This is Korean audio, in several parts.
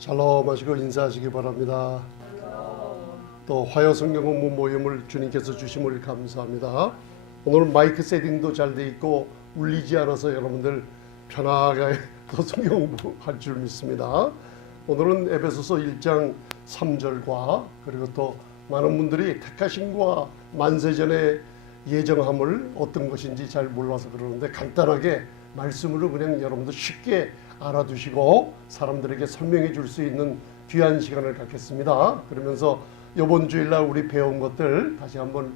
샬롬 하시고 인사하시기 바랍니다. 또 화요성경 공부 모임을 주님께서 주심을 감사합니다. 오늘 마이크 세팅도 잘 돼 있고 울리지 않아서 여러분들 편하게 또 성경 공부할 줄 믿습니다. 오늘은 에베소서 1장 3절과 그리고 또 많은 분들이 택하심과 만세전에 예정함을 어떤 것인지 잘 몰라서 그러는데 간단하게 말씀으로 그냥 여러분들 쉽게 알아두시고 사람들에게 설명해 줄 수 있는 귀한 시간을 갖겠습니다. 그러면서 이번 주일날 우리 배운 것들 다시 한번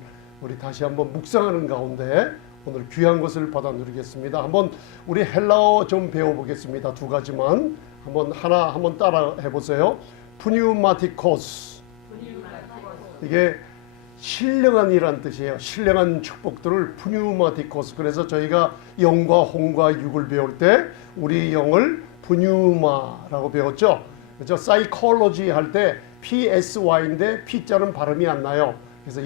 묵상하는 가운데 오늘 귀한 것을 받아 누리겠습니다. 한번 우리 헬라어 좀 배워보겠습니다. 두 가지만 한번 따라 해보세요. 푸뉴마티코스, 이게 신령한이란 뜻이에요. 신령한 축복들을 푸뉴마티코스. 그래서 저희가 영과 홍과 육을 배울 때 우리 영을 푸뉴마라고 배웠죠. 그렇죠? 사이콜로지 할 때 PSY인데 P자는 발음이 안 나요. 그래서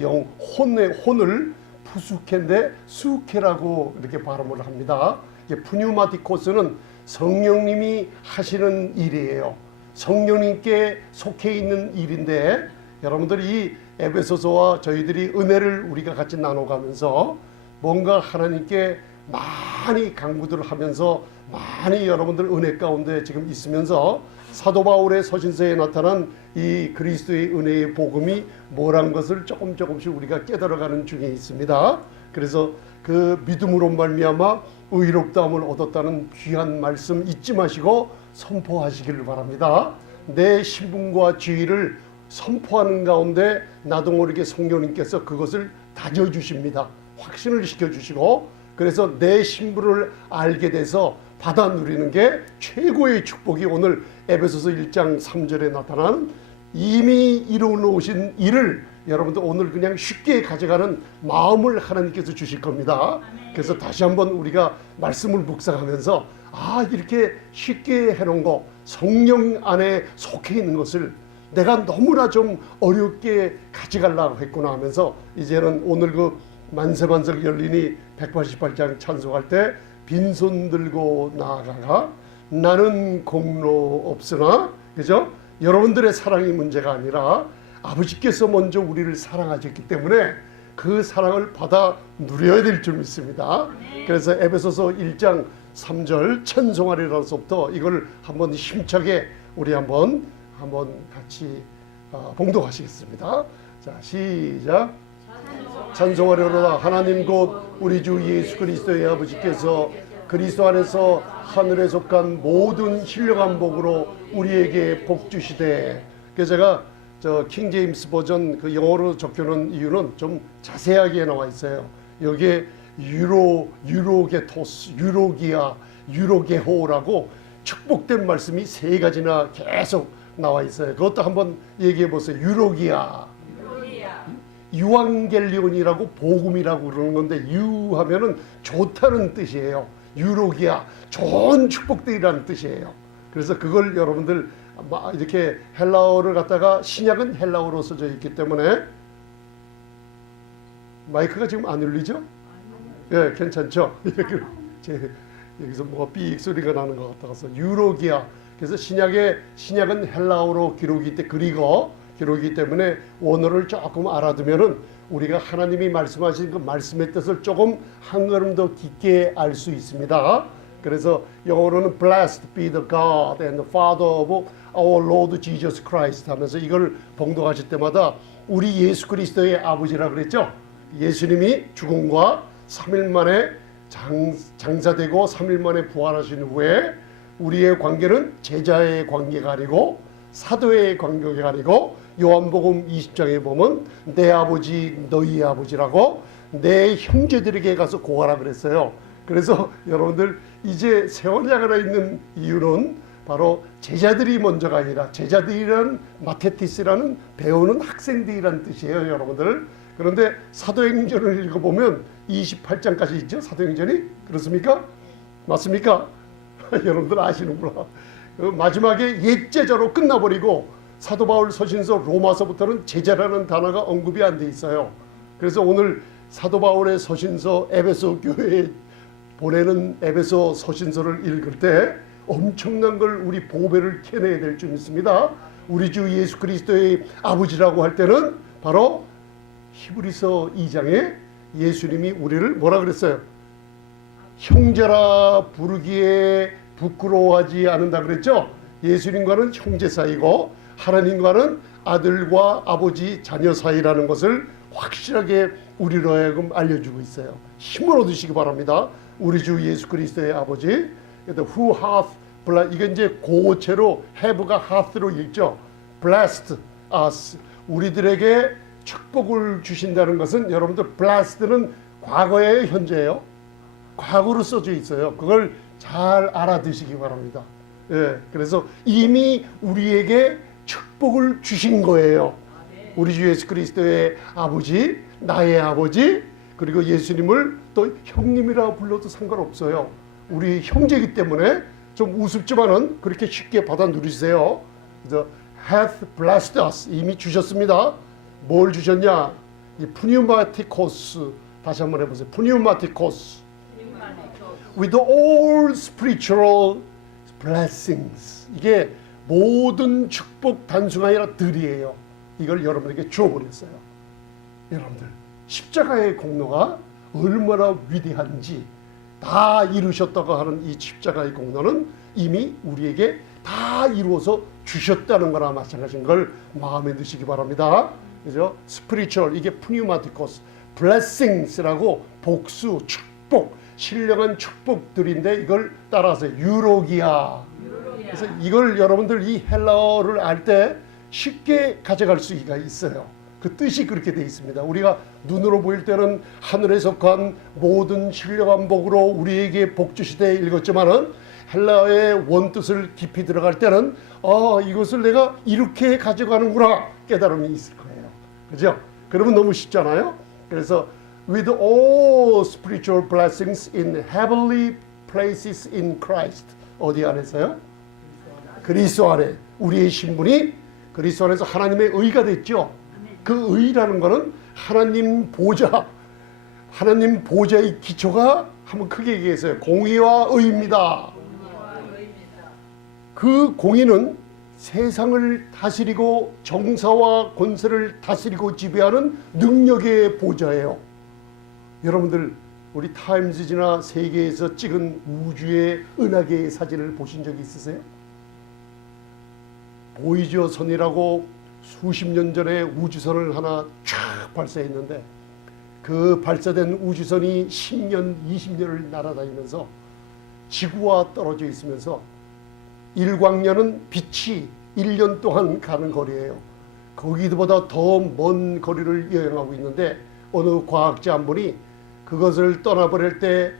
혼을 푸수케인데 수케라고 이렇게 발음을 합니다. 푸뉴마티코스는 성령님이 하시는 일이에요. 성령님께 속해 있는 일인데 여러분들이 이 에베소서와 저희들이 은혜를 우리가 같이 나눠가면서 뭔가 하나님께 많이 강구들을 하면서 많이 여러분들 은혜 가운데 지금 있으면서 사도 바울의 서신서에 나타난 이 그리스도의 은혜의 복음이 뭐란 것을 조금씩 우리가 깨달아가는 중에 있습니다. 그래서 그 믿음으로 말미암아 의롭다함을 얻었다는 귀한 말씀 잊지 마시고 선포하시기를 바랍니다. 내 신분과 지위를 선포하는 가운데 나도 모르게 성령님께서 그것을 다져주십니다. 확신을 시켜주시고 그래서 내 신분을 알게 돼서 받아 누리는 게 최고의 축복이 오늘 에베소서 1장 3절에 나타난 이미 이루어놓으신 일을 여러분들 오늘 그냥 쉽게 가져가는 마음을 하나님께서 주실 겁니다. 그래서 다시 한번 우리가 말씀을 묵상하면서 이렇게 쉽게 해놓은 거 성령 안에 속해 있는 것을 내가 너무나 좀 어렵게 가져가려고 했구나 하면서 이제는 오늘 그 만세만석 열리니 188장 찬송할 때 빈손 들고 나아가가 나는 공로 없으나, 그죠? 여러분들의 사랑이 문제가 아니라 아버지께서 먼저 우리를 사랑하셨기 때문에 그 사랑을 받아 누려야 될 줄 믿습니다. 그래서 에베소서 1장 3절 찬송하리라서부터 이걸 한번 힘차게 우리 한번 같이 봉독하시겠습니다. 자, 시작. 찬송하려라. 하나님 곧 우리 주 예수 그리스도의 아버지께서 그리스도 안에서 하늘에 속한 모든 신령한 복으로 우리에게 복 주시되. 그래서 제가 킹 제임스 버전 그 영어로 적혀놓은 이유는 좀 자세하게 나와 있어요. 여기에 유로게토스, 유로기아, 유로게호라고 축복된 말씀이 세 가지나 계속 나와 있어요. 그것도 한번 얘기해 보세요. 유로기아. 유앙겔리온이라고 복음이라고 그러는 건데 유 하면은 좋다는 뜻이에요. 유로기아, 좋은 축복들이라는 뜻이에요. 그래서 그걸 여러분들 이렇게 헬라어를 갖다가 신약은 헬라어로 써져 있기 때문에 마이크가 지금 안 울리죠? 예, 괜찮죠? 여기서 뭐가 삑 소리가 나는 것 같아서 유로기아. 그래서 신약은 헬라어로 기록이기 때문에 원어를 조금 알아두면은 우리가 하나님이 말씀하신 그 말씀의 뜻을 조금 한 걸음 더 깊게 알 수 있습니다. 그래서 영어로는 Blessed be the God and the Father of our Lord Jesus Christ 하면서 이걸 봉독하실 때마다 우리 예수 그리스도의 아버지라 그랬죠. 예수님이 죽음과 3일 만에 장사되고 3일 만에 부활하신 후에 우리의 관계는 제자의 관계가 아니고 사도의 관계가 아니고 요한복음 20장에 보면 내 아버지 너희 아버지라고 내 형제들에게 가서 고하라 그랬어요. 그래서 여러분들 이제 세월이 하나 있는 이유는 바로 제자들이 먼저가 아니라 제자들이란 마테티스라는 배우는 학생들이란 뜻이에요, 여러분들. 그런데 사도행전을 읽어보면 28장까지 있죠, 사도행전이. 그렇습니까? 맞습니까? 여러분들 아시는구나. 마지막에 옛 제자로 끝나버리고 사도 바울 서신서 로마서부터는 제자라는 단어가 언급이 안 돼 있어요. 그래서 오늘 사도 바울의 서신서 에베소 교회에 보내는 에베소 서신서를 읽을 때 엄청난 걸 우리 보배를 캐내야 될 줄 믿습니다. 우리 주 예수 그리스도의 아버지라고 할 때는 바로 히브리서 2장에 예수님이 우리를 뭐라 그랬어요? 형제라 부르기에 부끄러워하지 않는다 그랬죠. 예수님과는 형제 사이고 하나님과는 아들과 아버지 자녀 사이라는 것을 확실하게 우리로 하여금 알려주고 있어요. 힘을 얻으시기 바랍니다. 우리 주 예수 그리스도의 아버지, who hath blessed, 이게 이제 고체로 have가 hath로 읽죠. blessed us, 우리들에게 축복을 주신다는 것은, 여러분들 blessed는 과거예요, 현재예요? 과거로 써져 있어요. 그걸 잘 알아두시기 바랍니다. 예, 그래서 이미 우리에게 축복을 주신 거예요. 우리 주 예수 그리스도의 아버지, 나의 아버지, 그리고 예수님을 또 형님이라 불러도 상관없어요. 우리 형제이기 때문에 좀 우습지만은 그렇게 쉽게 받아 누리세요. 그래서 hath blessed us, 이미 주셨습니다. 뭘 주셨냐? 이 pneumatikos, 다시 한번 해보세요. pneumatikos, with all spiritual blessings. 이게 모든 축복 단수가 아니라 들이에요. 이걸 여러분에게 주어버렸어요. 여러분들, 십자가의 공로가 얼마나 위대한지 다 이루셨다고 하는 이 십자가의 공로는 이미 우리에게 다 이루어서 주셨다는 거나 마찬가지인 걸 마음에 드시기 바랍니다. 그죠? 스피리추얼, 이게 pneumatikos, blessings라고 복수, 축복, 신령한 축복들인데 이걸 따라서 유로기아. 그래서 이걸 여러분들 이 헬라어를 알 때 쉽게 가져갈 수가 있어요. 그 뜻이 그렇게 되어 있습니다. 우리가 눈으로 보일 때는 하늘에 속한 모든 신령한 복으로 우리에게 복 주시되 읽었지만은 헬라어의 원뜻을 깊이 들어갈 때는 이것을 내가 이렇게 가져가는구나 깨달음이 있을 거예요. 그죠? 그러면 너무 쉽잖아요. 그래서 with all spiritual blessings in heavenly places in Christ. 어디 안에서요? 그리스도 안에. 우리의 신분이 그리스도 안에서 하나님의 의가 됐죠. 그 의라는 것은 하나님 보좌, 하나님 보좌의 기초가 한번 크게 얘기해서요. 공의와 의입니다. 그 공의는 세상을 다스리고 정사와 권세를 다스리고 지배하는 능력의 보좌예요. 여러분들, 우리 타임즈지나 세계에서 찍은 우주의 은하계의 사진을 보신 적이 있으세요? 보이저 선이라고 수십 년 전에 우주선을 하나 쫙 발사했는데 그 발사된 우주선이 10년, 20년을 날아다니면서 지구와 떨어져 있으면서 일광년은 빛이 1년 동안 가는 거리예요. 거기보다 더 먼 거리를 여행하고 있는데 어느 과학자 한 분이 그것을 떠나버릴 때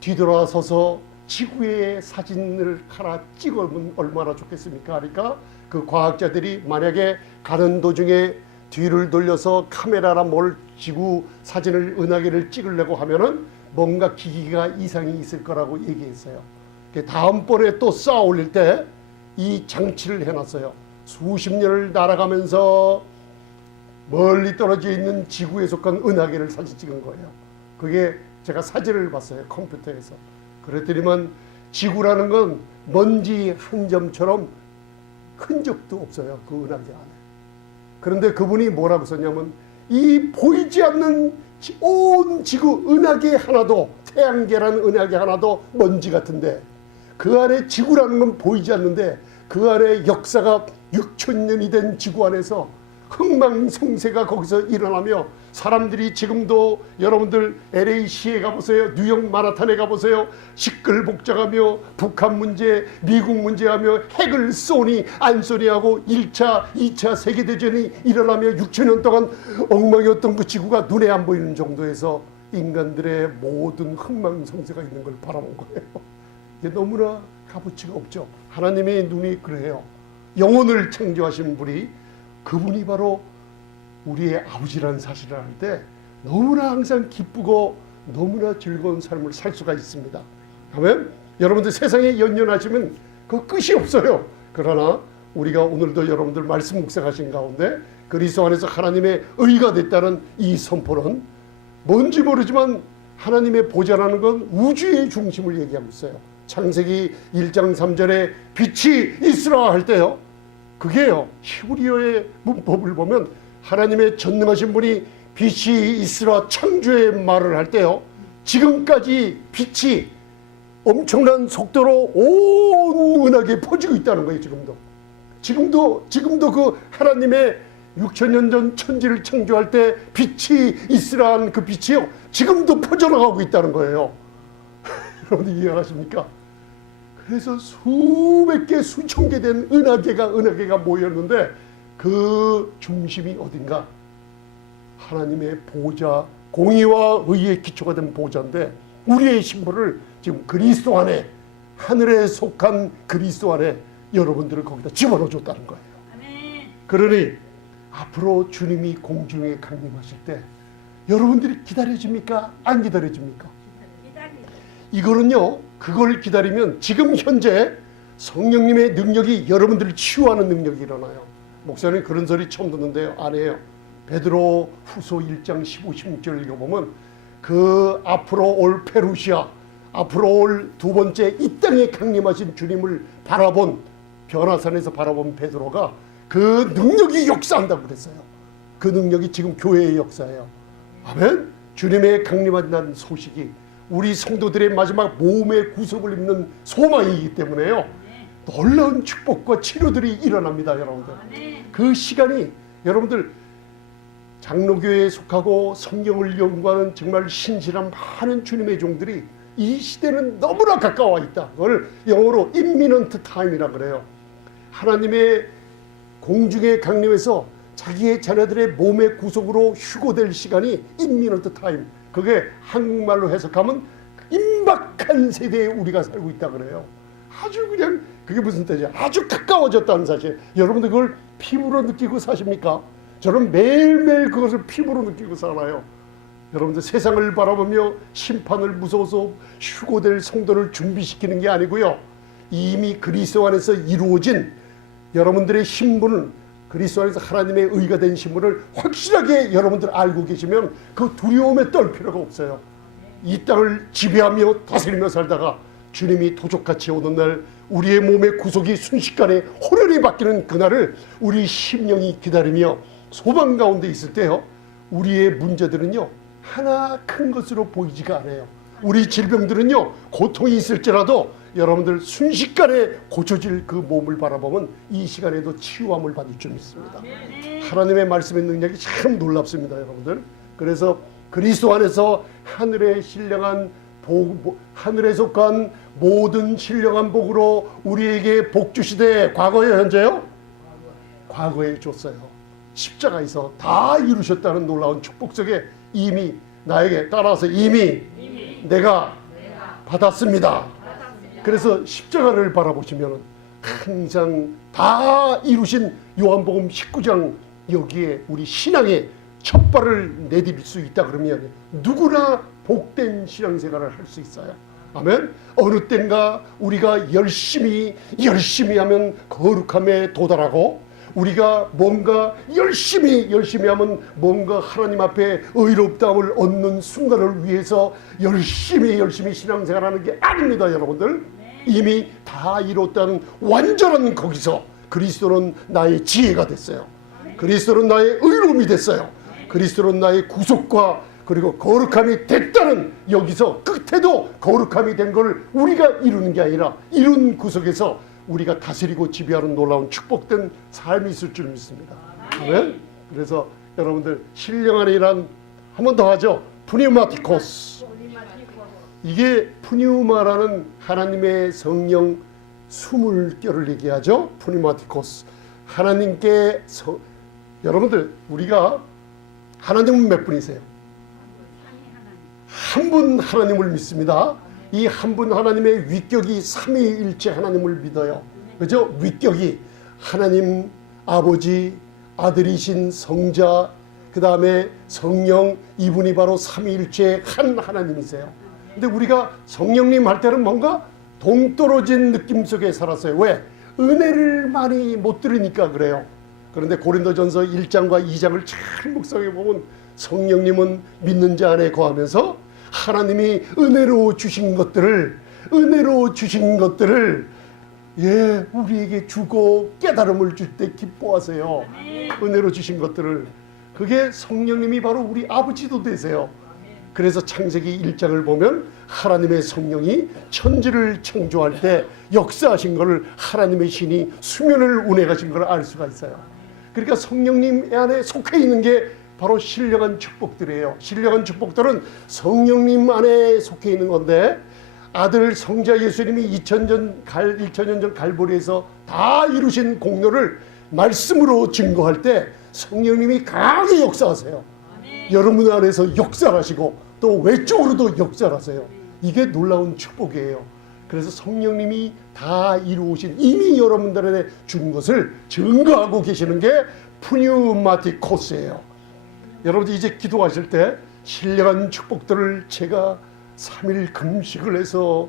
뒤돌아서서 지구의 사진을 하나 찍으면 얼마나 좋겠습니까? 그러니까 그 과학자들이 만약에 가는 도중에 뒤를 돌려서 카메라나 뭘 지구 사진을 은하계를 찍으려고 하면은 뭔가 기기가 이상이 있을 거라고 얘기했어요. 다음번에 또 쌓아 올릴 때 이 장치를 해놨어요. 수십 년을 날아가면서 멀리 떨어져 있는 지구에 속한 은하계를 사진 찍은 거예요. 그게 제가 사진을 봤어요. 컴퓨터에서. 그랬더니만 지구라는 건 먼지 한 점처럼 흔적도 없어요. 그 은하계 안에. 그런데 그분이 뭐라고 썼냐면 이 보이지 않는 온 지구 은하계 하나도, 태양계라는 은하계 하나도 먼지 같은데 그 안에 지구라는 건 보이지 않는데 그 안에 역사가 6,000년이 된 지구 안에서 흥망성쇠가 거기서 일어나며 사람들이 지금도 여러분들 LA시에 가보세요. 뉴욕 마나탄에 가보세요. 시끌복잡하며 북한 문제, 미국 문제하며 핵을 쏘니 안 쏘니 하고 1차, 2차 세계대전이 일어나며 6,000년 동안 엉망이었던 그 지구가 눈에 안 보이는 정도에서 인간들의 모든 흥망성쇠가 있는 걸 바라본 거예요. 이게 너무나 값어치가 없죠. 하나님의 눈이 그래요. 영혼을 창조하신 분이, 그분이 바로 우리의 아버지라는 사실을 알 때 너무나 항상 기쁘고 너무나 즐거운 삶을 살 수가 있습니다. 아멘. 여러분들 세상에 연연하시면 그 끝이 없어요. 그러나 우리가 오늘도 여러분들 말씀 묵상하신 가운데 그리스도 안에서 하나님의 의가 됐다는 이 선포는 뭔지 모르지만 하나님의 보좌라는 건 우주의 중심을 얘기하고 있어요. 창세기 1장 3절에 빛이 있으라 할 때요, 그게요, 히브리어의 문법을 보면 하나님의 전능하신 분이 빛이 있으라 창조의 말을 할 때요, 지금까지 빛이 엄청난 속도로 온 은하계에 퍼지고 있다는 거예요. 지금도 그 하나님의 6천년 전 천지를 창조할 때 빛이 있으라는 그 빛이요, 지금도 퍼져나가고 있다는 거예요. 여러분들 이해하십니까? 그래서 수백 개, 수천 개 된 은하계가 모였는데 그 중심이 어딘가? 하나님의 보좌, 공의와 의의 기초가 된 보좌인데, 우리의 신분을 지금 그리스도 안에, 하늘에 속한 그리스도 안에 여러분들을 거기다 집어넣어 줬다는 거예요. 아멘. 그러니 앞으로 주님이 공중에 강림하실 때 여러분들이 기다려집니까? 안 기다려집니까? 이거는요, 그걸 기다리면 지금 현재 성령님의 능력이 여러분들을 치유하는 능력이 일어나요. 목사님 그런 소리 처음 듣는데요. 아니에요. 베드로 후서 1장 15, 16절 읽어보면 그 앞으로 올 페루시아, 앞으로 올 두 번째 이 땅에 강림하신 주님을 바라본, 변화산에서 바라본 베드로가 그 능력이 역사한다고 그랬어요. 그 능력이 지금 교회의 역사예요. 아멘. 주님의 강림한다는 소식이 우리 성도들의 마지막 몸의 구속을 입는 소망이기 때문에요, 놀라운 축복과 치료들이 일어납니다. 여러분들 그 시간이, 여러분들 장로교회에 속하고 성경을 연구하는 정말 신실한 많은 주님의 종들이 이 시대는 너무나 가까워 있다. 그걸 영어로 imminent time이라고 그래요. 하나님의 공중에 강림해서 자기의 자녀들의 몸의 구속으로 휴고될 시간이 imminent time. 그게 한국말로 해석하면 임박한 세대에 우리가 살고 있다 그래요. 아주 그냥, 그게 무슨 뜻이야? 아주 가까워졌다는 사실. 여러분들 그걸 피부로 느끼고 사십니까? 저는 매일매일 그것을 피부로 느끼고 살아요. 여러분들 세상을 바라보며 심판을 무서워서 휴고될 성도를 준비시키는 게 아니고요, 이미 그리스도 안에서 이루어진 여러분들의 신분은, 그리스도 안에서 하나님의 의가 된 신분을 확실하게 여러분들 알고 계시면 그 두려움에 떨 필요가 없어요. 이 땅을 지배하며 다스리며 살다가 주님이 도적같이 오는 날, 우리의 몸의 구속이 순식간에 호련히 바뀌는 그날을 우리 심령이 기다리며 소망 가운데 있을 때요, 우리의 문제들은요 하나 큰 것으로 보이지가 않아요. 우리 질병들은요 고통이 있을지라도 여러분들 순식간에 고쳐질 그 몸을 바라보면 이 시간에도 치유함을 받을 줄 믿습니다. 하나님의 말씀의 능력이 참 놀랍습니다. 여러분들, 그래서 그리스도 안에서 하늘에 신령한 복, 하늘에 속한 모든 신령한 복으로 우리에게 복 주시되, 과거에 현재요? 과거에 줬어요. 십자가에서 다 이루셨다는 놀라운 축복 속에 이미 나에게 따라서 이미 내가 받았습니다. 그래서 십자가를 바라보시면 항상 다 이루신 요한복음 19장, 여기에 우리 신앙의 첫 발을 내디딜 수 있다 그러면 누구나 복된 신앙생활을 할 수 있어요. 아멘. 어느 땐가 우리가 열심히 하면 거룩함에 도달하고, 우리가 뭔가 열심히 하면 뭔가 하나님 앞에 의롭다움을 얻는 순간을 위해서 열심히 신앙생활하는 게 아닙니다. 여러분들 이미 다 이뤘다는 완전한 거기서 그리스도는 나의 지혜가 됐어요. 그리스도는 나의 의로움이 됐어요. 그리스도는 나의 구속과 그리고 거룩함이 됐다는, 여기서 끝에도 거룩함이 된 걸 우리가 이루는 게 아니라 이룬 구속에서 우리가 다스리고 지배하는 놀라운 축복된 삶이 있을 줄 믿습니다. 아멘. 그래서 여러분들 신령한 일한 한 번 더 하죠. 푸니마티코스. 이게 푸니우마라는 하나님의 성령 숨을결을 얘기하죠. 푸니마티코스. 하나님께 여러분들 우리가 하나님은 몇 분이세요? 한 분 하나님을 믿습니다. 이 한 분 하나님의 위격이 삼위일체 하나님을 믿어요. 그죠? 위격이 하나님 아버지, 아들이신 성자, 그 다음에 성령, 이분이 바로 삼위일체 한 하나님이세요. 근데 우리가 성령님 할 때는 뭔가 동떨어진 느낌 속에 살았어요. 왜? 은혜를 많이 못 들으니까 그래요. 그런데 고린도전서 1장과 2장을 잘 묵상해 보면 성령님은 믿는 자 안에 거하면서 하나님이 은혜로 주신 것들을 은혜로 주신 것들을 우리에게 주고 깨달음을 줄 때 기뻐하세요. 은혜로 주신 것들을. 그게 성령님이 바로 우리 아버지도 되세요. 그래서 창세기 1장을 보면 하나님의 성령이 천지를 창조할 때 역사하신 것을 하나님의 신이 수면을 운행하신 걸 알 수가 있어요. 그러니까 성령님 안에 속해 있는 게 바로 신령한 축복들이에요. 신령한 축복들은 성령님 안에 속해 있는 건데, 아들 성자 예수님이 2000년 전 갈보리에서 다 이루신 공로를 말씀으로 증거할 때 성령님이 강하게 역사하세요. 여러분 안에서 역사하시고 또 외적으로도 역사하세요. 이게 놀라운 축복이에요. 그래서 성령님이 다 이루신, 이미 여러분들에게 준 것을 증거하고 계시는 게 푸뉴마티코스예요. 여러분 이제 기도하실 때 신령한 축복들을 제가 3일 금식을 해서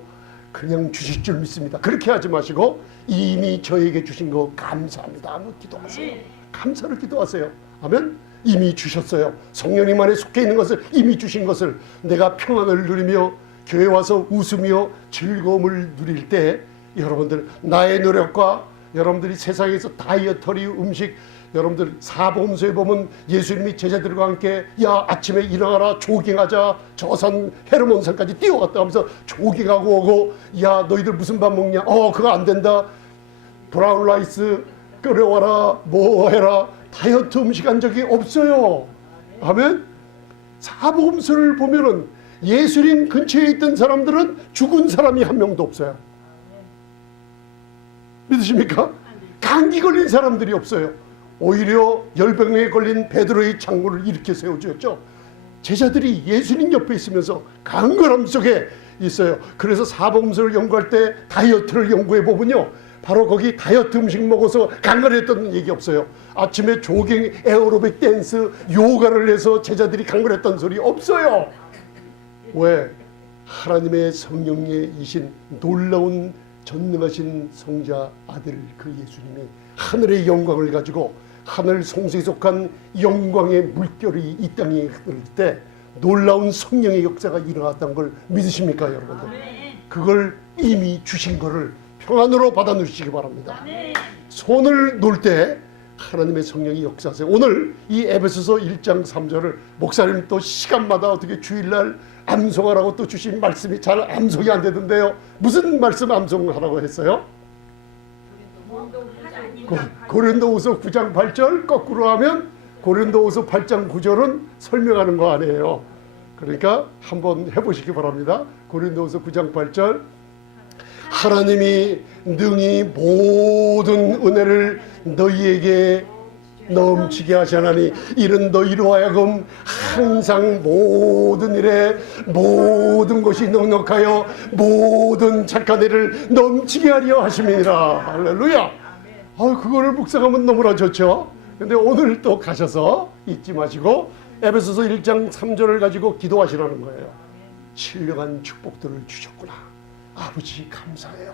그냥 주실 줄 믿습니다. 그렇게 하지 마시고 이미 저에게 주신 거 감사합니다. 한번 기도하세요. 감사를 기도하세요. 하면 이미 주셨어요. 성령님 안에 속해 있는 것을, 이미 주신 것을 내가 평안을 누리며 교회 와서 웃으며 즐거움을 누릴 때, 여러분들 나의 노력과 여러분들이 세상에서 다이어터리 음식, 여러분들 사복음서에 보면 예수님이 제자들과 함께 아침에 일어나라, 조깅하자, 저산 헤르몬산까지 뛰어갔다 하면서 조깅하고 오고, 너희들 무슨 밥 먹냐, 그거 안 된다, 브라운 라이스 끓여와라, 뭐 해라, 다이어트 음식 한 적이 없어요. 하면 사복음서를 보면은 예수님 근처에 있던 사람들은 죽은 사람이 한 명도 없어요. 믿으십니까? 감기 걸린 사람들이 없어요. 오히려 열병에 걸린 베드로의 창고를 일으켜 세워주었죠. 제자들이 예수님 옆에 있으면서 강건함 속에 있어요. 그래서 사복음서를 연구할 때 다이어트를 연구해 보면요, 바로 거기 다이어트 음식 먹어서 강건했던 얘기 없어요. 아침에 조깅, 에어로빅 댄스, 요가를 해서 제자들이 강건했던 소리 없어요. 왜? 하나님의 성령이신 놀라운 전능하신 성자 아들 그 예수님이 하늘의 영광을 가지고 하늘 송수에 속한 영광의 물결이 이 땅에 흐를 때 놀라운 성령의 역사가 일어났다는 걸 믿으십니까, 여러분들? 그걸 이미 주신 거를 평안으로 받아 누리시기 바랍니다. 손을 놓을 때 하나님의 성령이 역사하세요. 오늘 이 에베소서 1장 3절을 목사님 또 시간마다 어떻게 주일날 암송하라고 또 주신 말씀이 잘 암송이 안 되던데요. 무슨 말씀 암송하라고 했어요? 고린도후서 9장 8절 거꾸로 하면 고린도후서 8장 9절은 설명하는 거 아니에요. 그러니까 한번 해보시기 바랍니다. 고린도후서 9장 8절, 하나님이 능히 모든 은혜를 너희에게 넘치게 하시나니 이는 너희로 하여금 항상 모든 일에 모든 것이 넉넉하여 모든 착한 일을 넘치게 하려 하심이니라. 할렐루야. 그거를 묵상하면 너무나 좋죠. 근데 오늘 또 가셔서 잊지 마시고 에베소서 1장 3절을 가지고 기도하시라는 거예요. 신령한 축복들을 주셨구나. 아버지 감사해요.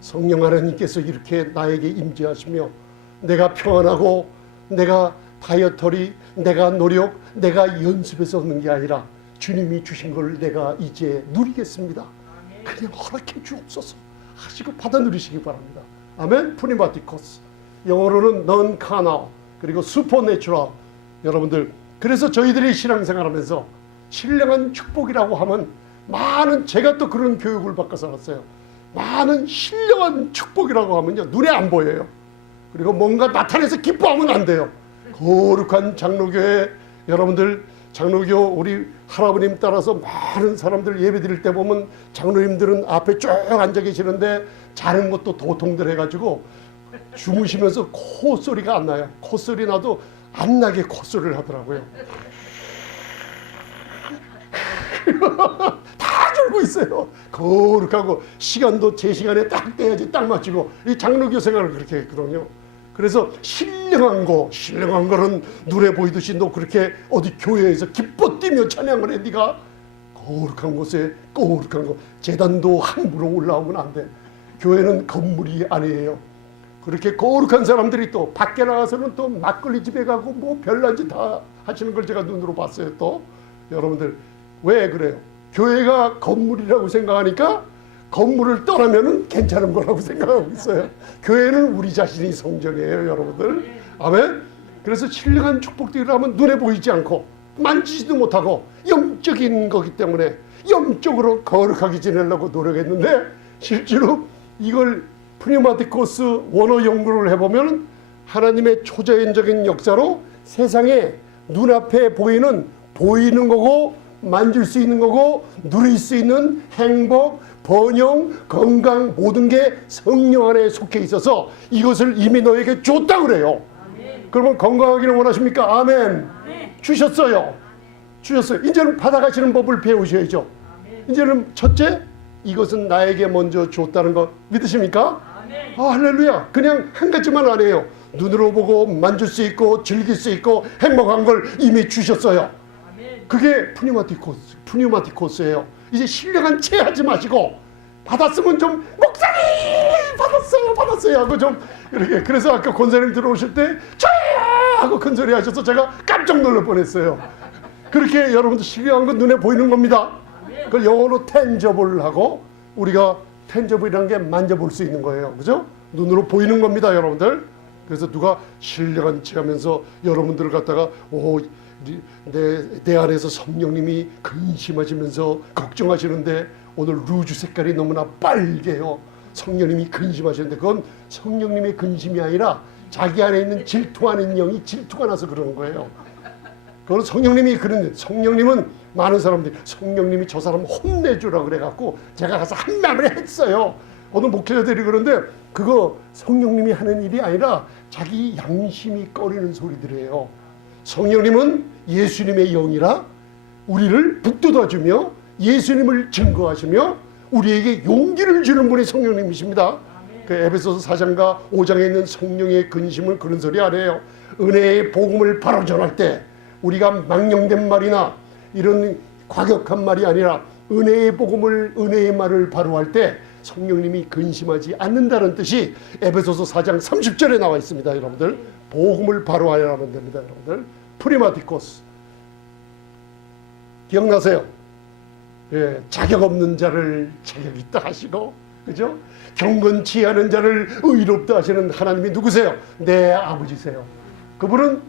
성령 하나님께서 이렇게 나에게 임재하시며 내가 평안하고 내가 다이어터리, 내가 노력, 내가 연습해서 얻는 게 아니라 주님이 주신 걸 내가 이제 누리겠습니다. 그냥 허락해 주옵소서 하시고 받아 누리시기 바랍니다. 아멘. 푸니마티코스, 영어로는 넌 카나, 그리고 슈퍼내추럴. 여러분들, 그래서 저희들이 신앙생활하면서 신령한 축복이라고 하면 많은, 제가 또 그런 교육을 받고 살았어요. 많은 신령한 축복이라고 하면요 눈에 안 보여요. 그리고 뭔가 나타내서 기뻐하면 안 돼요. 거룩한 장로교회, 여러분들 장로교 우리 할아버님 따라서 많은 사람들 예배 드릴 때 보면 장로님들은 앞에 쭉 앉아 계시는데 자는 것도 도통들 해가지고 주무시면서 콧소리가 안 나요. 콧소리 나도 안 나게 콧소리를 하더라고요. 다 졸고 있어요. 거룩하고 시간도 제 시간에 딱 떼야지 딱 맞추고, 이 장로교 생활을 그렇게 했거든요. 그래서 신령한 거는 눈에 보이듯이 너 그렇게 어디 교회에서 기뻐 뛰며 찬양을 해. 네가 거룩한 곳에 거룩한 거, 제단도 함부로 올라오면 안 돼. 교회는 건물이 아니에요. 그렇게 거룩한 사람들이 또 밖에 나가서는 또 막걸리 집에 가고 뭐 별난 짓 다 하시는 걸 제가 눈으로 봤어요. 또 여러분들 왜 그래요? 교회가 건물이라고 생각하니까 건물을 떠나면은 괜찮은 거라고 생각하고 있어요. 교회는 우리 자신이 성전이에요, 여러분들. 아멘. 그래서 신령한 축복들을 하면 눈에 보이지 않고 만지지도 못하고 영적인 거기 때문에 영적으로 거룩하게 지내려고 노력했는데, 실제로 이걸 프니마티코스 원어 연구를 해보면 하나님의 초자연적인 역사로 세상에 눈앞에 보이는 거고 만질 수 있는 거고 누릴 수 있는 행복, 번영, 건강 모든 게 성령 안에 속해 있어서 이것을 이미 너에게 줬다 그래요. 아멘. 그러면 건강하기를 원하십니까? 아멘. 아멘. 주셨어요. 주셨어요. 이제는 받아가시는 법을 배우셔야죠. 아멘. 이제는 첫째, 이것은 나에게 먼저 줬다는 거 믿으십니까? 아멘. 아, 할렐루야. 그냥 한 가지만 안 해요. 눈으로 보고 만질 수 있고 즐길 수 있고 행복한 걸 이미 주셨어요. 아멘. 그게 푸니마티코스예요. 이제 신령한 채 하지 마시고 받았으면 좀 목사님 받았어요 하고 좀 이렇게. 그래서 아까 권사님 들어오실 때 저야 하고 큰 소리 하셔서 제가 깜짝 놀랄 뻔했어요. 그렇게 여러분들 신령한 건 눈에 보이는 겁니다. 그걸 영어로 tangible 하고, 우리가 tangible이라는 게 만져볼 수 있는 거예요. 그죠? 눈으로 보이는 겁니다, 여러분들. 그래서 누가 신령한 채 하면서 여러분들을 갖다가 내 안에서 성령님이 근심하시면서 걱정하시는데 오늘 루즈 색깔이 너무나 빨개요. 성령님이 근심하시는데 그건 성령님의 근심이 아니라 자기 안에 있는 질투하는 영이 질투가 나서 그러는 거예요. 그건 성령님이 성령님은 많은 사람들이 성령님이 저 사람 혼내주라 그래갖고 제가 가서 한마음을 했어요. 오늘 목회자들이 그런데 그거 성령님이 하는 일이 아니라 자기 양심이 꺼리는 소리들이에요. 성령님은 예수님의 영이라 우리를 북돋아주며 예수님을 증거하시며 우리에게 용기를 주는 분이 성령님이십니다. 그 에베소서 4장과 5장에 있는 성령의 근심은 그런 소리 아니에요. 은혜의 복음을 바로 전할 때 우리가 망령된 말이나 이런 과격한 말이 아니라 은혜의 복음을, 은혜의 말을 바로 할 때 성령님이 근심하지 않는다는 뜻이 에베소서 4장 30절에 나와 있습니다. 여러분들 복음을 바로 하면 됩니다. 여러분들 프리마티코스 기억나세요? 예, 자격 없는 자를 자격 있다 하시고, 그죠? 경건치 않은 자를 의롭다 하시는 하나님이 누구세요? 내 아버지세요. 그분은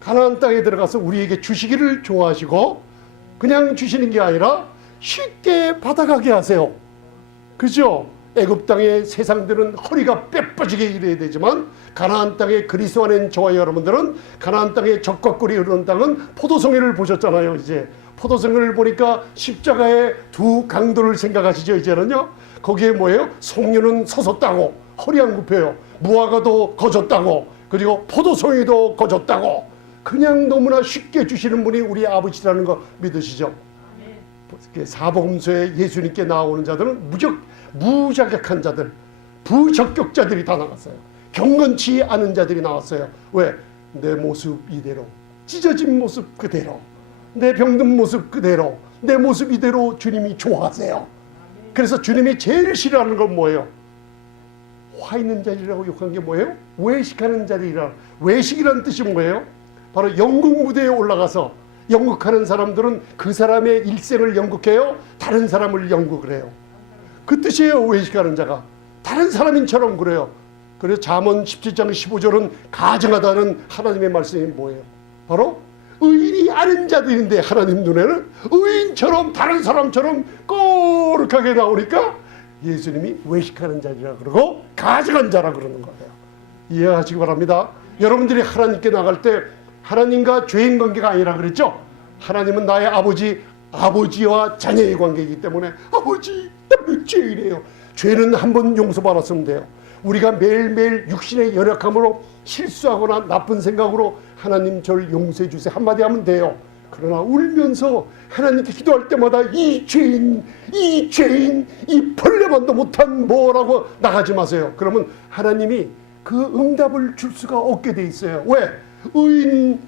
가나안 땅에 들어가서 우리에게 주시기를 좋아하시고 그냥 주시는 게 아니라 쉽게 받아가게 하세요. 그죠? 애굽 땅의 세상들은 허리가 빼빠지게 일해야 되지만 가나안 땅의 그리스도 안에 있는 저와 여러분들은 가나안 땅의 적과 꿀이 흐르는 땅은 포도송이를 보셨잖아요. 이제 포도송이를 보니까 십자가의 두 강도를 생각하시죠. 이제는요. 거기에 뭐예요? 송유는 섰었다고, 허리 안 굽혀요. 무화과도 거졌다고, 그리고 포도송이도 거졌다고. 그냥 너무나 쉽게 주시는 분이 우리 아버지라는 거 믿으시죠? 사복음서에 예수님께 나오는 자들은 무자격한 자들, 부적격자들이 다 나왔어요. 경건치 않은 자들이 나왔어요. 왜? 내 모습 이대로, 찢어진 모습 그대로, 내 병든 모습 그대로, 내 모습 이대로 주님이 좋아하세요. 그래서 주님이 제일 싫어하는 건 뭐예요? 화 있는 자리라고 욕한 게 뭐예요? 외식하는 자리라. 외식이라는 뜻이 뭐예요? 바로 연극 무대에 올라가서 연극하는 사람들은 그 사람의 일생을 연극해요. 다른 사람을 연극을 해요. 그 뜻이에요. 외식하는 자가 다른 사람인처럼 그래요. 그래서 잠언 17장 15절은 가증하다는 하나님의 말씀이 뭐예요? 바로 의인이 아닌 자들인데 하나님 눈에는 의인처럼 다른 사람처럼 거룩하게 나오니까 예수님이 외식하는 자리라 그러고 가증한 자라 그러는 거예요. 이해하시기 바랍니다. 여러분들이 하나님께 나갈 때 하나님과 죄인 관계가 아니라 그랬죠? 하나님은 나의 아버지, 아버지와 자녀의 관계이기 때문에 아버지, 나는 죄인이에요. 죄는 한 번 용서받았으면 돼요. 우리가 매일매일 육신의 연약함으로 실수하거나 나쁜 생각으로 하나님 저를 용서해 주세요 한마디 하면 돼요. 그러나 울면서 하나님께 기도할 때마다 이 죄인, 이 벌레만도 못한 뭐라고 나가지 마세요. 그러면 하나님이 그 응답을 줄 수가 없게 돼 있어요. 왜? 의인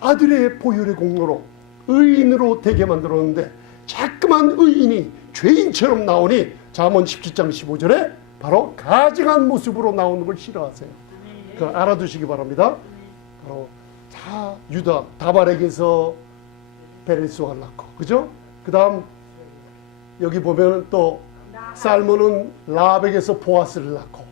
아들의 보혈의 공로로 의인으로 되게 만들었는데 자꾸만 의인이 죄인처럼 나오니 잠언 17장 15절에 바로 가증한 모습으로 나오는 걸 싫어하세요. 그거 알아두시기 바랍니다. 바로 다 유다 다발에게서 베레스와 낳고, 그죠? 그 다음 여기 보면 또 살몬은 라벡에서 보아스를 낳고,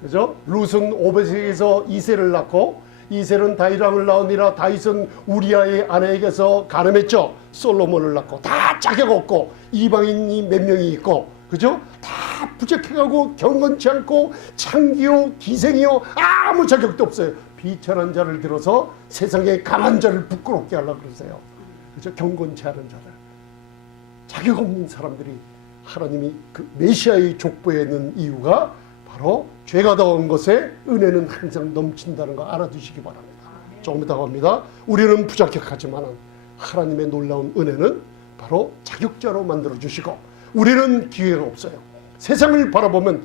그죠? 룻은 오벳에게서 이세를 낳고, 이세는 다윗왕을 낳으니라. 다윗은 우리아의 아내에게서 가늠했죠. 솔로몬을 낳고. 다 자격 없고 이방인이 몇 명이 있고, 그죠? 다 부족해가고 경건치 않고 창기요 기생이요 아무 자격도 없어요. 비천한 자를 들어서 세상에 강한 자를 부끄럽게 하려고 그러세요. 그죠? 경건치 않은 자들, 자격 없는 사람들이 하나님이 그 메시아의 족보에 있는 이유가 바로 죄가 더한 것에 은혜는 항상 넘친다는 거 알아두시기 바랍니다. 조금 이따 갑니다. 우리는 부자격하지만 하나님의 놀라운 은혜는 바로 자격자로 만들어주시고, 우리는 기회가 없어요. 세상을 바라보면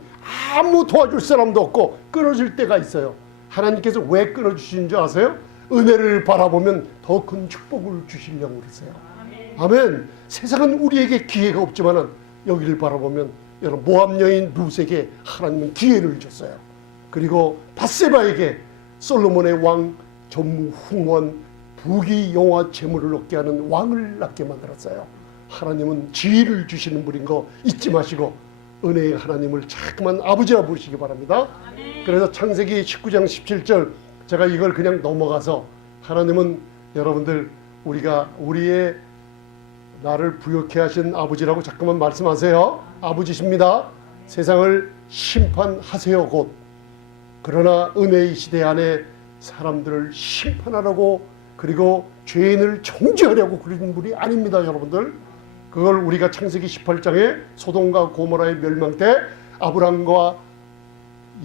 아무 도와줄 사람도 없고 끊어질 때가 있어요. 하나님께서 왜 끊어주시는 줄 아세요? 은혜를 바라보면 더 큰 축복을 주시려고 그러세요. 아멘. 세상은 우리에게 기회가 없지만 여기를 바라보면 여러분, 모압 여인 룻에게 하나님은 기회를 줬어요. 그리고 밧세바에게 솔로몬의 왕 전무후무한 부귀 영화 재물을 얻게 하는 왕을 낳게 만들었어요. 하나님은 지혜를 주시는 분인 거 잊지 마시고 은혜의 하나님을 자꾸만 아버지라 부르시기 바랍니다. 그래서 창세기 19장 17절, 제가 이걸 그냥 넘어가서, 하나님은 여러분들 우리가 우리의 나를 부욕해 하신 아버지라고 자꾸만 말씀하세요. 아버지십니다. 세상을 심판하세요 곧. 그러나 은혜의 시대 안에 사람들을 심판하라고, 그리고 죄인을 정죄하려고 그러는 분이 아닙니다. 여러분들, 그걸 우리가 창세기 18장에 소돔과 고모라의 멸망 때 아브람과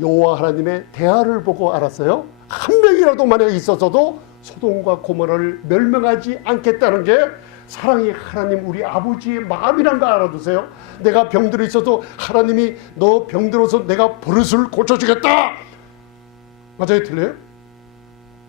여호와 하나님의 대화를 보고 알았어요. 한 명이라도 만약에 있었어도 소돔과 고모라를 멸망하지 않겠다는 게 사랑의 하나님 우리 아버지의 마음이란 거 알아두세요. 내가 병들어 있어도 하나님이 너 병들어서 내가 버릇을 고쳐주겠다. 맞아요? 틀려요?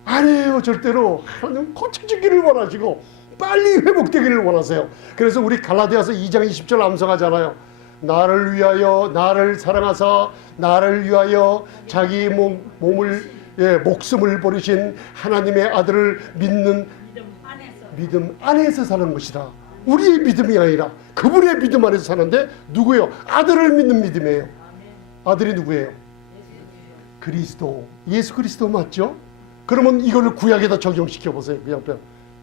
아니에요. 절대로. 하나님 고쳐주기를 원하시고 빨리 회복되기를 원하세요. 그래서 우리 갈라디아서 2장 20절 암송하잖아요. 나를 위하여 나를 사랑하사 나를 위하여 자기 목숨을 버리신 하나님의 아들을 믿는 믿음 안에서 사는 것이다. 우리의 믿음이 아니라 그분의 믿음 안에서 사는데, 누구예요? 아들을 믿는 믿음이에요. 아들이 누구예요? 그리스도, 예수 그리스도 맞죠? 그러면 이걸 구약에다 적용시켜 보세요. 그냥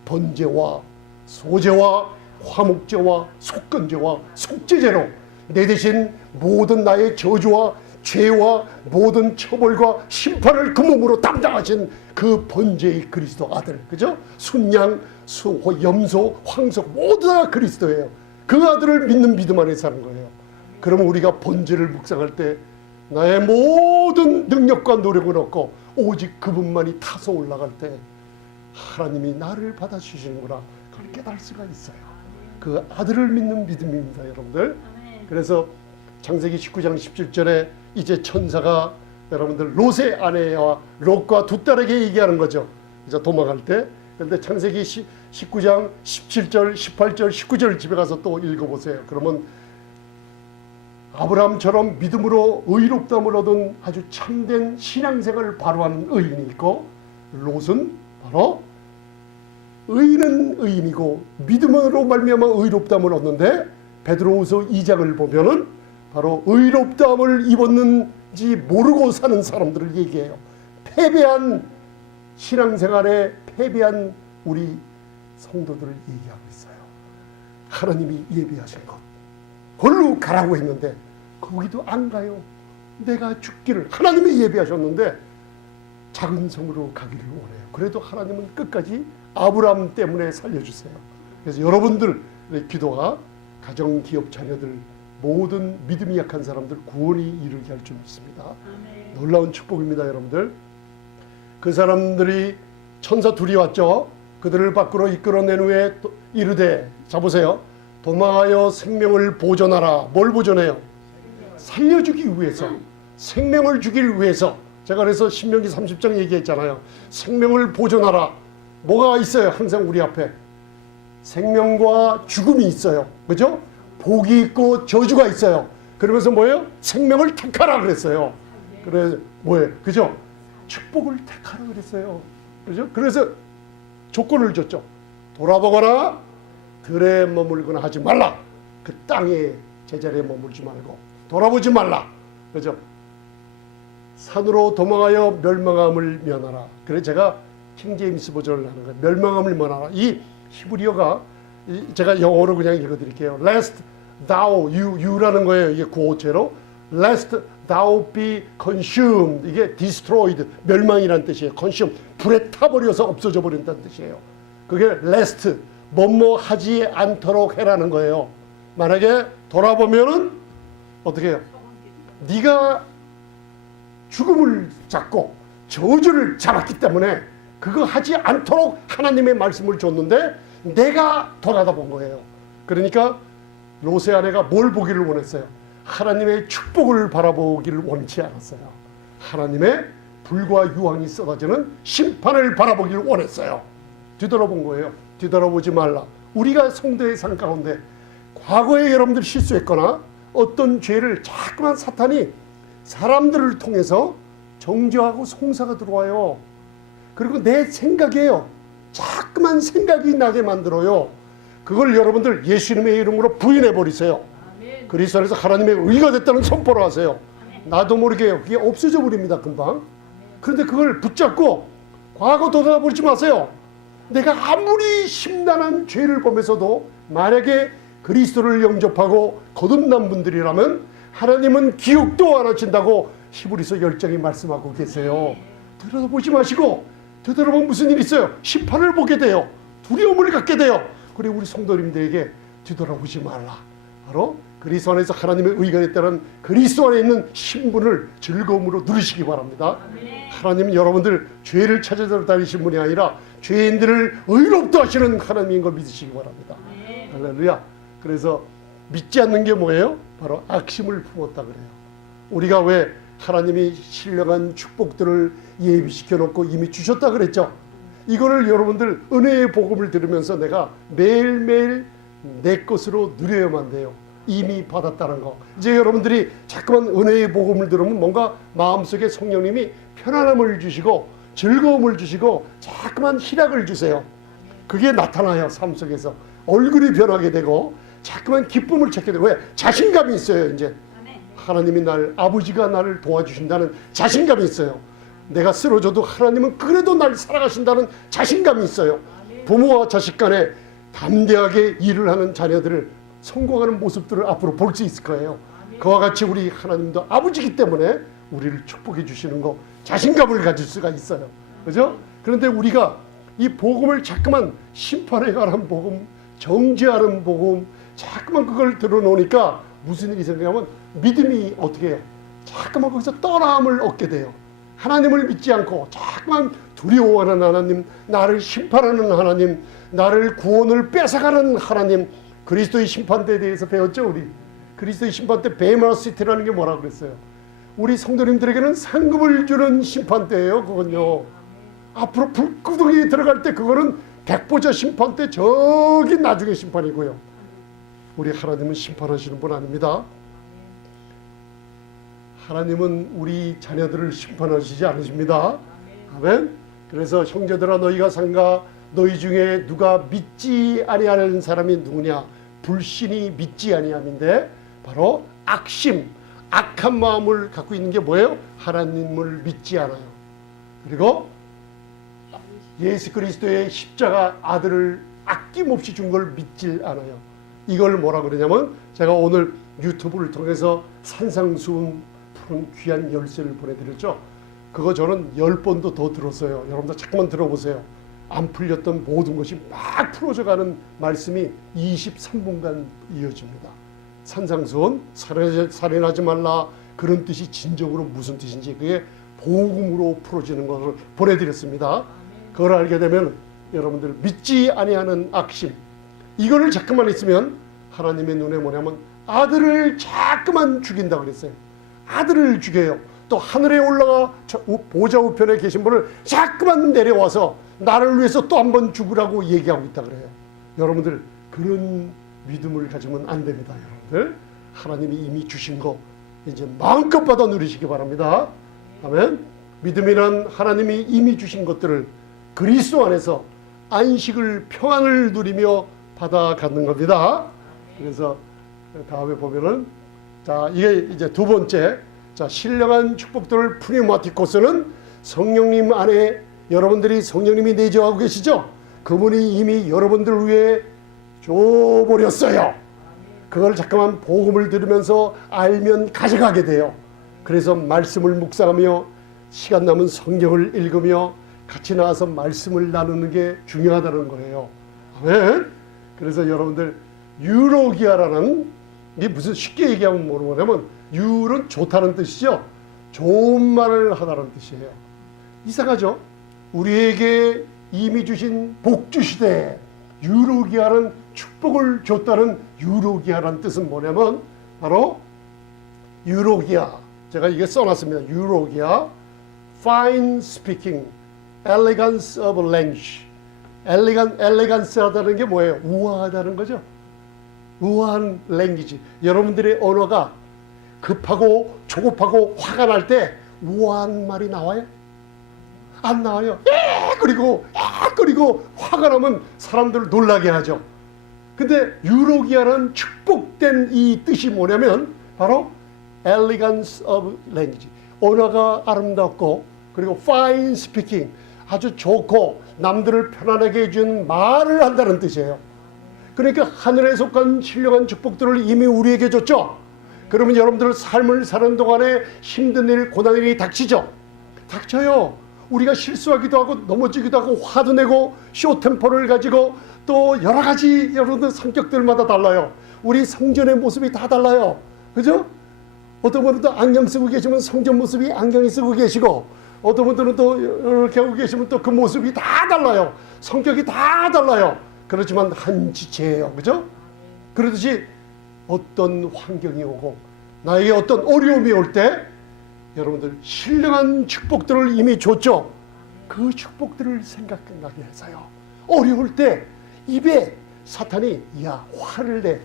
번제와 소제와 화목제와 속건제와 속죄제로 내 대신 모든 나의 저주와 죄와 모든 처벌과 심판을 그 몸으로 담당하신 그 번제의 그리스도 아들, 그죠? 순양, 수호, 염소, 황소 모두 다 그리스도예요. 그 아들을 믿는 믿음 안에 사는 거예요. 그러면 우리가 번제를 묵상할 때 나의 모든 능력과 노력을 얻고 오직 그분만이 타서 올라갈 때 하나님이 나를 받아주시는구나, 그걸 깨달을 수가 있어요. 그 아들을 믿는 믿음입니다, 여러분들. 그래서 창세기 19장 17절에 이제 천사가 여러분들 롯의 아내와 롯과 두 딸에게 얘기하는 거죠. 이제 도망갈 때. 그런데 창세기 19장 17절, 18절, 19절 집에 가서 또 읽어보세요. 그러면 아브라함처럼 믿음으로 의롭다함을 얻은 아주 참된 신앙생활을 바로 하는 의인이 있고, 롯은 바로 의인은 의인이고 믿음으로 말미암아 의롭다함을 얻는데, 베드로후서 2장을 보면은 바로 의롭다함을 입었는지 모르고 사는 사람들을 얘기해요. 패배한 신앙생활에 패배한 우리 성도들을 얘기하고 있어요. 하나님이 예비하신 것, 걸로 가라고 했는데 거기도 안 가요. 내가 죽기를 하나님이 예비하셨는데 작은 성으로 가기를 원해요. 그래도 하나님은 끝까지 아브라함 때문에 살려주세요. 그래서 여러분들 기도가 가정, 기업, 자녀들 모든 믿음이 약한 사람들 구원이 이르게 할 줄 믿습니다. 놀라운 축복입니다, 여러분들. 그 사람들이 천사 둘이 왔죠. 그들을 밖으로 이끌어낸 후에 이르되, 자 보세요, 도망하여 생명을 보존하라. 뭘 보존해요? 살려주기 위해서, 생명을 주길 위해서. 제가 그래서 신명기 30장 얘기했잖아요. 생명을 보존하라. 뭐가 있어요? 항상 우리 앞에 생명과 죽음이 있어요. 그죠? 복이 있고 저주가 있어요. 그러면서 뭐예요? 생명을 택하라 그랬어요. 그래 뭐예요? 그죠? 축복을 택하라 그랬어요. 그죠? 그래서 조건을 줬죠. 돌아보거나 들에 머물거나 하지 말라. 그 땅에 제자리에 머물지 말고 돌아보지 말라. 그죠? 산으로 도망하여 멸망함을 면하라. 그래서 제가 킹제임스 버전을 하는 거예요. 멸망함을 면하라. 이 히브리어가 제가 영어로 그냥 읽어드릴게요. Lest thou, you라는 거예요. 이게 구어체로. Lest thou be consumed. 이게 destroyed, 멸망이라는 뜻이에요. consume, 불에 타버려서 없어져 버린다는 뜻이에요. 그게 lest, 뭐뭐 하지 않도록 해라는 거예요. 만약에 돌아보면은 어떻게 해요? 네가 죽음을 잡고 저주를 잡았기 때문에 그거 하지 않도록 하나님의 말씀을 줬는데 내가 돌아다 본 거예요. 그러니까 롯의 아내가 뭘 보기를 원했어요? 하나님의 축복을 바라보기를 원치 않았어요. 하나님의 불과 유황이 쏟아지는 심판을 바라보기를 원했어요. 뒤돌아본 거예요. 뒤돌아보지 말라. 우리가 성도의 삶 가운데 과거에 여러분들이 실수했거나 어떤 죄를 자꾸만 사탄이 사람들을 통해서 정죄하고 송사가 들어와요. 그리고 내 생각이에요. 자꾸만 생각이 나게 만들어요. 그걸 여러분들 예수님의 이름으로 부인해 버리세요. 그리스도 안에서 하나님의 의가 됐다는 선포를 하세요. 나도 모르게 그게 없어져 버립니다. 금방. 그런데 그걸 붙잡고 과거 돌아보지 마세요. 내가 아무리 심란한 죄를 범해서도 만약에 그리스도를 영접하고 거듭난 분들이라면 하나님은 기억도 안 하신다고 히브리서 10장이 말씀하고 계세요. 들여다보지 마시고 되돌아보면 무슨 일이 있어요? 심판을 보게 돼요. 두려움을 갖게 돼요. 그리고 우리 성도님들에게 뒤돌아보지 말라. 바로 그리스도 안에서 하나님의 의가 됐다는 그리스도 안에 있는 신분을 즐거움으로 누리시기 바랍니다. 하나님은 여러분들 죄를 찾아서 다니신 분이 아니라 죄인들을 의롭게 하시는 하나님인 걸 믿으시기 바랍니다. 할렐루야. 그래서 믿지 않는 게 뭐예요? 바로 악심을 품었다 그래요. 우리가 왜 하나님이 신령한 축복들을 예비시켜 놓고 이미 주셨다 그랬죠. 이거를 여러분들 은혜의 복음을 들으면서 내가 매일매일 내 것으로 누려야만 돼요. 이미 받았다는 거. 이제 여러분들이 자꾸만 은혜의 복음을 들으면 뭔가 마음속에 성령님이 편안함을 주시고 즐거움을 주시고 자꾸만 희락을 주세요. 그게 나타나요. 삶 속에서 얼굴이 변하게 되고 자꾸만 기쁨을 찾게 되고. 왜? 자신감이 있어요. 이제 하나님이 아버지가 나를 도와주신다는 자신감이 있어요. 내가 쓰러져도 하나님은 그래도 날 살아가신다는 자신감이 있어요. 부모와 자식 간에 담대하게 일을 하는 자녀들을 성공하는 모습들을 앞으로 볼 수 있을 거예요. 그와 같이 우리 하나님도 아버지이기 때문에 우리를 축복해 주시는 거 자신감을 가질 수가 있어요. 그죠? 그런데 우리가 이 복음을 자꾸만 심판에 관한 복음, 정죄하는 복음, 자꾸만 그걸 들어놓으니까 무슨 일이 생기냐면 믿음이 어떻게 해요? 자꾸만 거기서 떠남을 얻게 돼요. 하나님을 믿지 않고 자꾸만 두려워하는 하나님, 나를 심판하는 하나님, 나를 구원을 뺏어가는 하나님. 그리스도의 심판대에 대해서 배웠죠. 우리 그리스도의 심판 때 베마시티라는 게 뭐라고 그랬어요? 우리 성도님들에게는 상급을 주는 심판대예요. 그건요. 앞으로 불구덩이에 들어갈 때 그거는 백보자 심판 때 저기 나중에 심판이고요. 우리 하나님은 심판하시는 분 아닙니다. 하나님은 우리 자녀들을 심판하시지 않으십니다. 아멘. 그래서 형제들아 너희가 상가 너희 중에 누가 믿지 아니하는 사람이 누구냐? 불신이 믿지 아니함인데 바로 악심, 악한 마음을 갖고 있는 게 뭐예요? 하나님을 믿지 않아요. 그리고 예수 그리스도의 십자가 아들을 아낌없이 준 걸 믿질 않아요. 이걸 뭐라 그러냐면 제가 오늘 유튜브를 통해서 산상수훈 푸른 귀한 열쇠를 보내드렸죠. 그거 저는 10번도 더 들었어요. 여러분들 잠깐만 들어보세요. 안 풀렸던 모든 것이 막 풀어져가는 말씀이 23분간 이어집니다. 산상수훈, 살인하지 말라 그런 뜻이 진정으로 무슨 뜻인지 그게 복음으로 풀어지는 것을 보내드렸습니다. 그걸 알게 되면 여러분들 믿지 아니하는 악심 이거를 자꾸만 있으면 하나님의 눈에 뭐냐면 아들을 자꾸만 죽인다 그랬어요. 아들을 죽여요. 또 하늘에 올라가 보좌 우편에 계신 분을 자꾸만 내려와서 나를 위해서 또 한 번 죽으라고 얘기하고 있다 그래요. 여러분들 그런 믿음을 가지면 안 됩니다. 여러분들 하나님이 이미 주신 거 이제 마음껏 받아 누리시기 바랍니다. 아멘. 믿음이란 하나님이 이미 주신 것들을 그리스도 안에서 안식을 평안을 누리며 받아 갖는 겁니다. 그래서 다음에 보면은 자, 이게 이제 두 번째. 자, 신령한 축복들을 푸니마티코스는 성령님 안에 여러분들이 성령님이 내주하고 계시죠? 그분이 이미 여러분들을 위해 줘버렸어요. 그걸 잠깐만 복음을 들으면서 알면 가져가게 돼요. 그래서 말씀을 묵상하며 시간 남은 성경을 읽으며 같이 나와서 말씀을 나누는 게 중요하다는 거예요. 아멘. 그래서 여러분들 유로기아라는, 이게 무슨 쉽게 얘기하면 뭐냐면 유는 좋다는 뜻이죠. 좋은 말을 하다는 뜻이에요. 이상하죠? 우리에게 이미 주신 복주시대 유로기아는 축복을 줬다는 유로기아라는 뜻은 뭐냐면 바로 유로기아, 제가 이게 써놨습니다. 유로기아, fine speaking, elegance of language. 엘레간스하다는 게 뭐예요? 우아하다는 거죠. 우아한 랭귀지. 여러분들의 언어가 급하고 조급하고 화가 날 때 우아한 말이 나와요? 안 나와요. 그리고 화가 나면 사람들을 놀라게 하죠. 근데 유로기아는 축복된 이 뜻이 뭐냐면 바로 elegance of language. 언어가 아름답고 그리고 fine speaking. 아주 좋고 남들을 편안하게 해주는 말을 한다는 뜻이에요. 그러니까 하늘에 속한 신령한 축복들을 이미 우리에게 줬죠. 그러면 여러분들 삶을 사는 동안에 힘든 일, 고난 일이 닥치죠. 닥쳐요. 우리가 실수하기도 하고 넘어지기도 하고 화도 내고 쇼템포를 가지고 또 여러 가지 여러분들 성격들마다 달라요. 우리 성전의 모습이 다 달라요. 그죠? 어떤 분은 또 안경 쓰고 계시면 성전 모습이 안경이 쓰고 계시고, 어떤 분들은 또 이렇게 하고 계시면 또 그 모습이 다 달라요. 성격이 다 달라요. 그렇지만 한 지체예요. 그죠? 그러듯이 어떤 환경이 오고 나에게 어떤 어려움이 올 때 여러분들 신령한 축복들을 이미 줬죠. 그 축복들을 생각나게 해서요. 어려울 때 입에 사탄이 야 화를 내,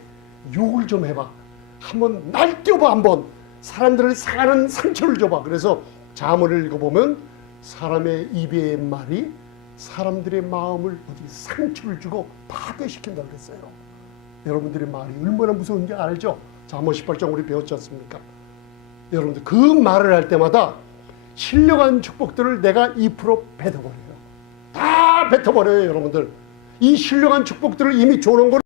욕을 좀 해봐, 한번 날뛰어봐, 한번 사람들을 상하는 상처를 줘봐. 그래서 잠언을 읽어보면 사람의 입의 말이 사람들의 마음을 어디 상처를 주고 파괴시킨다 그랬어요. 여러분들의 말이 얼마나 무서운지 알죠? 잠언 18장 우리 배웠지 않습니까? 여러분들 그 말을 할 때마다 신령한 축복들을 내가 2% 뱉어버려요. 다 뱉어버려요. 여러분들 이 신령한 축복들을 이미 줘놓은 걸